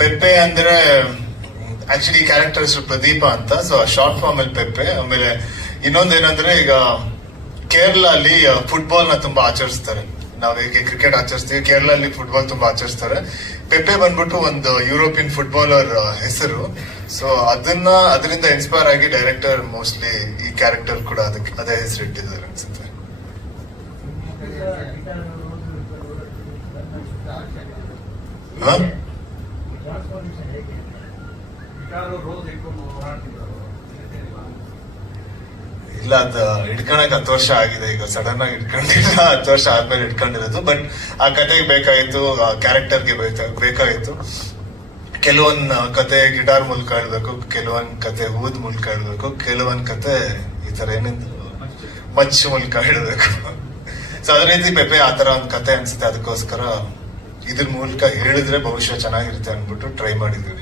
ಪೆಪ್ಪೆ ಅಂದ್ರೆ actually character ಹೆಸರು ಪ್ರದೀಪ ಅಂತ. ಸೊ ಶಾರ್ಟ್ ಫಾರ್ಮ್ ಅಲ್ಲಿ ಪೆಪ್ಪೆ. ಆಮೇಲೆ ಇನ್ನೊಂದೇನಂದ್ರೆ, ಈಗ ಕೇರಳ ಅಲ್ಲಿ ಫುಟ್ಬಾಲ್ ನ ತುಂಬಾ ಆಚರಿಸ್ತಾರೆ. ನಾವ್ ಹೇಗೆ ಕ್ರಿಕೆಟ್ ಆಚರಿಸ್ತೀವಿ, ಕೇರಳ ಅಲ್ಲಿ ಫುಟ್ಬಾಲ್ ತುಂಬಾ ಆಚರಿಸ್ತಾರೆ. ಪೆಪ್ಪೆ ಬಂದ್ಬಿಟ್ಟು ಒಂದು ಯುರೋಪಿಯನ್ ಫುಟ್ಬಾಲರ್ ಹೆಸರು. ಸೊ ಅದರಿಂದ ಇನ್ಸ್ಪೈರ್ ಆಗಿ ಡೈರೆಕ್ಟರ್ ಮೋಸ್ಟ್ಲಿ ಈ ಕ್ಯಾರೆಕ್ಟರ್ ಕೂಡ ಅದಕ್ಕೆ ಅದೇ ಹೆಸರು ಇಟ್ಟಿದ್ದಾರೆ ಅನ್ಸುತ್ತೆ. ಇಲ್ಲ, ಅದು ಇಟ್ಕೊಳಕ್ 10 ವರ್ಷ ಆಗಿದೆ. ಈಗ ಸಡನ್ ಆಗಿ ಇಟ್ಕೊಂಡಿಲ್ಲ, 10 ವರ್ಷ ಆದ್ಮೇಲೆ ಇಟ್ಕೊಂಡಿರೋದು. ಬಟ್ ಆ ಕತೆಗೆ ಬೇಕಾಗಿತ್ತು, ಆ ಕ್ಯಾರೆಕ್ಟರ್ಗೆ ಬೇಕಾಗಿತ್ತು. ಕೆಲವೊಂದ್ ಕತೆ ಗಿಟಾರ್ ಮೂಲಕ ಹೇಳ್ಬೇಕು, ಕೆಲವೊಂದ್ ಕತೆ ಊದ್ ಮೂಲಕ ಹೇಳ್ಬೇಕು, ಕೆಲವೊಂದ್ ಕತೆ ಈ ತರ ಏನಿದ್ದು ಮಚ್ಚ ಮೂಲಕ ಹೇಳ್ಬೇಕು. ಸೊ ಅದೇ ರೀತಿ ಪೆಪ್ಪೆ ಆತರ ಒಂದ್ ಕತೆ ಅನ್ಸುತ್ತೆ. ಅದಕ್ಕೋಸ್ಕರ ಇದ್ರ ಮೂಲಕ ಹೇಳಿದ್ರೆ ಬಹುಶಃ ಚೆನ್ನಾಗಿರುತ್ತೆ ಅನ್ಬಿಟ್ಟು ಟ್ರೈ ಮಾಡಿದ್ವಿ.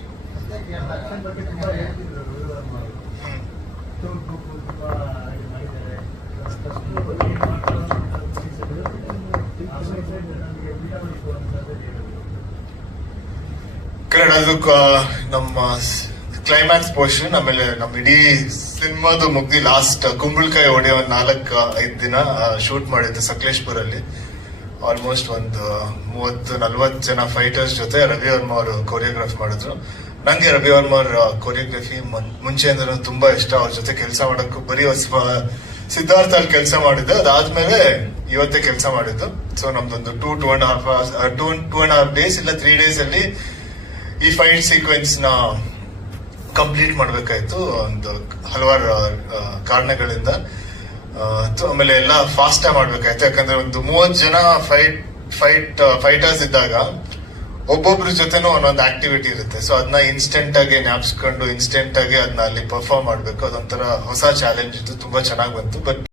ಅದಕ್ಕೆ ನಮ್ಮ ಕ್ಲೈಮ್ಯಾಕ್ಸ್ ಪೋರ್ಷನ್, ಆಮೇಲೆ ನಮ್ಮ ಇಡೀ ಸಿನಿಮಾದು ಮುಗ್ದಿ ಲಾಸ್ಟ್ ಕುಂಬಳಕಾಯಿ ಹೊಡೆಯೋ 4-5 ದಿನ ಶೂಟ್ ಮಾಡಿದ್ದು ಸಕಲೇಶ್ಪುರಲ್ಲಿ. ಆಲ್ಮೋಸ್ಟ್ ಒಂದು 30-40 ಜನ ಫೈಟರ್ಸ್ ಜೊತೆ ರವಿ ವರ್ಮ ಅವರು ಕೊರಿಯೋಗ್ರಾಫ್ ಮಾಡಿದ್ರು. ನಂಗೆ ರವಿ ವರ್ಮ ಅವರ ಕೊರಿಯೋಗ್ರಫಿ ಮುಂಚೆಯಿಂದ ತುಂಬಾ ಇಷ್ಟ. ಅವ್ರ ಜೊತೆ ಕೆಲಸ ಮಾಡಕ್ಕೂ ಬರೀ ಸಿದ್ಧಾರ್ಥ ಅಲ್ಲಿ ಕೆಲಸ ಮಾಡಿದ್ದೆ, ಅದಾದ್ಮೇಲೆ ಇವತ್ತೇ ಕೆಲಸ ಮಾಡಿದ್ದು. ಸೊ ನಮ್ದೊಂದು 2.5 ಡೇಸ್ ಇಲ್ಲ 3 ಡೇಸ್ ಅಲ್ಲಿ ಈ ಫೈಟ್ ಸೀಕ್ವೆನ್ಸ್ ನ ಕಂಪ್ಲೀಟ್ ಮಾಡ್ಬೇಕಾಯ್ತು, ಒಂದು ಹಲವಾರು ಕಾರಣಗಳಿಂದ. ಆಮೇಲೆ ಎಲ್ಲ ಫಾಸ್ಟ್ ಆಗಿ ಮಾಡ್ಬೇಕಾಯ್ತು. ಯಾಕಂದ್ರೆ ಒಂದು 30 ಜನ ಫೈಟರ್ಸ್ ಇದ್ದಾಗ ಒಬ್ಬೊಬ್ರ ಜೊತೆನೂ ಒಂದೊಂದು ಆಕ್ಟಿವಿಟಿ ಇರುತ್ತೆ. ಸೊ ಅದನ್ನ ಇನ್ಸ್ಟೆಂಟ್ ಆಗಿ ಜ್ಞಾಪಿಸ್ಕೊಂಡು ಇನ್ಸ್ಟೆಂಟ್ ಆಗಿ ಅದನ್ನ ಅಲ್ಲಿ ಪರ್ಫಾರ್ಮ್ ಮಾಡ್ಬೇಕು. ಅದೊಂಥರ ಹೊಸ ಚಾಲೆಂಜ್ ಇತ್ತು, ತುಂಬಾ ಚೆನ್ನಾಗಿ ಬಂತು. ಬಟ್